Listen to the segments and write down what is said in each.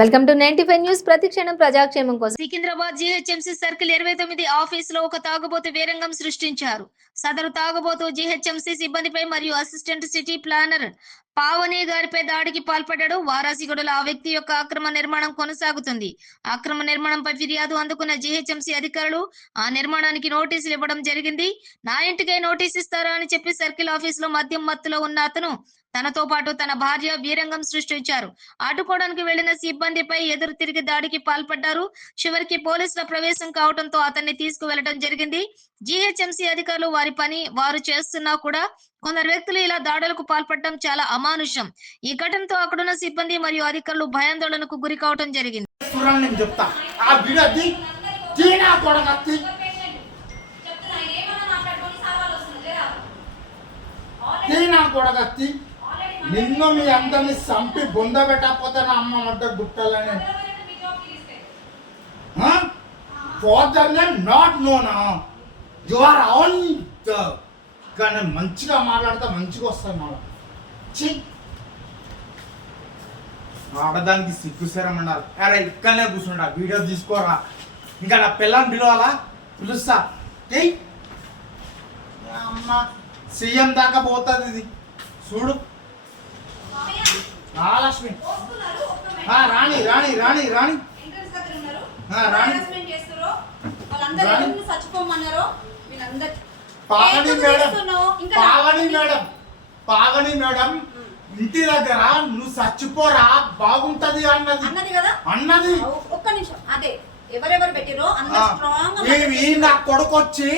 Welcome to 95 news. ప్రతిక్షణం ప్రజాక్షేమం కోసం. Secunderabad GHMC circle 29 ఆఫీసులో ఒక తాగుబోతు వీరంగం సృష్టించారు. సదరు తాగుబోతు జీహెచ్ఎంసీ సిబ్బందిపై మరియు అసిస్టెంట్ సిటీ ప్లానర్ పావని గారిపై దాడికి పాల్పడ్డాడు. వారాసిగూడలో ఆ వ్యక్తి యొక్క అక్రమ నిర్మాణం కొనసాగుతుంది. అక్రమ నిర్మాణంపై ఫిర్యాదు అందుకున్న జీహెచ్ఎంసీ అధికారులు ఆ నిర్మాణానికి నోటీసులు ఇవ్వడం జరిగింది. నా ఇంటికే నోటీస్ ఇస్తారా అని చెప్పి సర్కిల్ ఆఫీసులో మద్యం మత్తులో ఉన్న అతను తనతో పాటు తన భార్య వీరంగం సృష్టించారు. అడ్డుకోవడానికి వెళ్లిన సిబ్బందిపై ఎదురు తిరిగి దాడికి పాల్పడ్డారు. చివరికి పోలీసుల ప్రవేశం కావడంతో అతన్ని తీసుకువెళ్లడం జరిగింది. జీహెచ్ఎంసీ అధికారులు వారి పని వారు చేస్తున్నా కూడా కొందరు వ్యక్తులు ఇలా దాడులకు పాల్పడడం చాలా అమానుషం. ఈ ఘటనతో అక్కడున్న సిబ్బంది మరియు అధికారులు భయాందోళనకు గురి కావడం జరిగింది. నిన్ను మీ అందరిని చంపి బొంద పెట్టకపోతే నా అమ్మ మడ్డ గుట్టాలని ఫాదర్ నేమ్ నాట్ నోనా యు ఆర్ ఆన్ కానీ మంచిగా మాట్లాడితే మంచిగా వస్తాయి మళ్ళా ఆడదానికి సిగ్గుసరం ఉండాలి. అరే ఇక్కడనే కూర్చుంటా వీడియో తీసుకోరా, ఇంకా నా పిల్లని పిలవాలా, పిలుస్తా. అమ్మ సీఎం దాకా పోతుంది ఇది చూడు. లక్ష్మి రాణి రాణి రాణి రాణి పావని మేడం ఇంటి దగ్గర నువ్వు చచ్చిపోరా బాగుంటది అన్నది అన్నది. ఒక్క నిమిషం, అదే ఎవరెవరు పెట్టిరో నా కొడుకు వచ్చి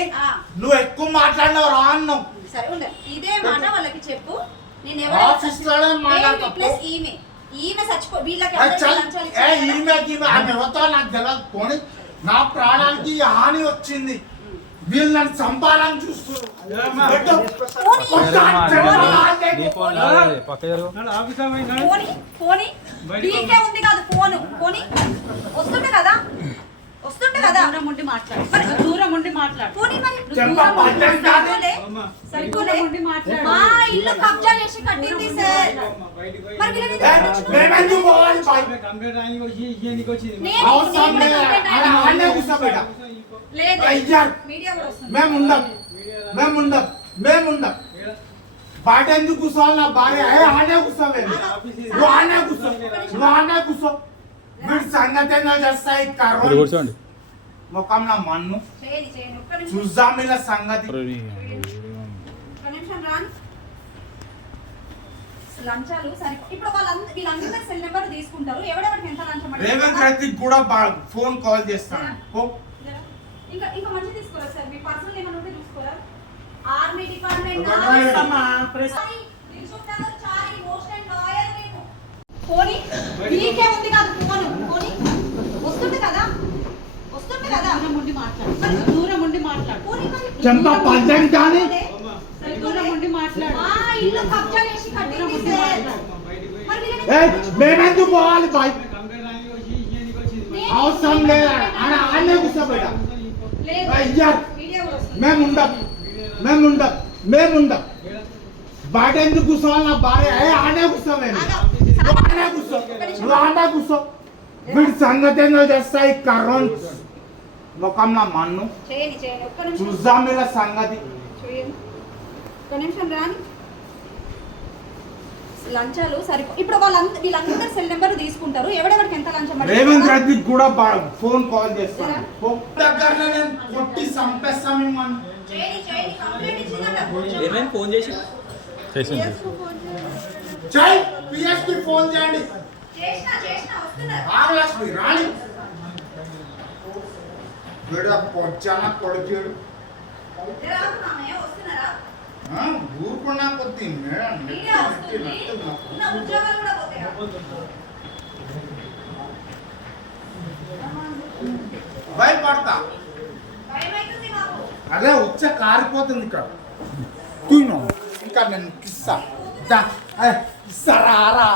నువ్వు ఎక్కువ మాట్లాడినావు రా అన్నావు. సరే ఉండే, ఇదే మాట వాళ్ళకి చెప్పు. నేను ఈమె చచ్చిపో వీళ్ళకి నాకు తెలియదు. పోనీ నా ప్రాణానికి హాని వచ్చింది, వీళ్ళు నన్ను చంపాలని చూస్తున్నారు. వస్తుంటే కదా దూరం ఉండి మాట్లాడు. మా ఇల్లు కబ్జా చేసి కట్టింది సార్. మేముండం బయట ఎందుకు కూర్చోవాలి? నా భార్య ఆనే కూర్చోవే, నువ్వు ఆనే కూర్చో, నువ్వు ఆనే కూర్చో. వీడి సంగతి ఏదో చేస్తాయి కూర్చోండి. ముఖంలో మన్ను చూద్దాం ఇలా సంగతి. లంచాలు సరే. ఇప్పుడు వీళ్ళందరూ సెల్ నెంబర్ తీసుకుంటారు. ఎవరెవరికి ఎంత లంచం రేవంత్ రెడ్డికి కూడా ఫోన్ కాల్ చేస్తాను. ఇంకా మంచి తీసుకోరా సార్. మీ పర్సనల్ ఏమైనా ఉంటే చూసుకోరా. ఆర్మీ డిపార్ట్మెంట్ ఫోన్ నీకే ఉంది కాదు ఫోన్. ఫోన్ వస్తుంది కదా దూరం ఉండి మాట్లాడు. చంపా పంచం కానీ దూరం ఉండి మాట్లాడు. మా ఇల్లు కబ్జా చేసి కట్టింది సార్. మేమెందుకు పోవాలి బాయ్? అవసరం లేదా? ఆనే కూర్చోబెట్ట. మేముండం బయట ఎందుకు కూర్చోవాలి? నా భార్య ఆనే కూర్చోవే, నువ్వు ఆనే కూర్చో. వీడి సంగతి ఏందో చేస్తాయి కరోన్ ముఖంలో మన్ను చూద్దాం ఇలా సంగతి. లంచాలు సరే. ఇప్పుడు వీళ్ళందరూ సెల్ నెంబర్ తీసుకుంటారు. ఎవరెవరికి ఎంత లంచం రేవంత్ రెడ్డికి కూడా ఫోన్ కాల్ చేస్తాను. దగ్గరలో నేను కొట్టి చంపేస్తాం. ఫోన్ చేసి పిఎస్కి ఫోన్ చేయండి. లక్ష్మి రాణి వీడు పొచ్చాన కొడుకుడు ఊరుకున్నా కొద్ది మేడం భయపడతా. అదే ఉచ్చ కారిపోతుంది ఇక్కడ. ఇంకా నేను ఇస్తారా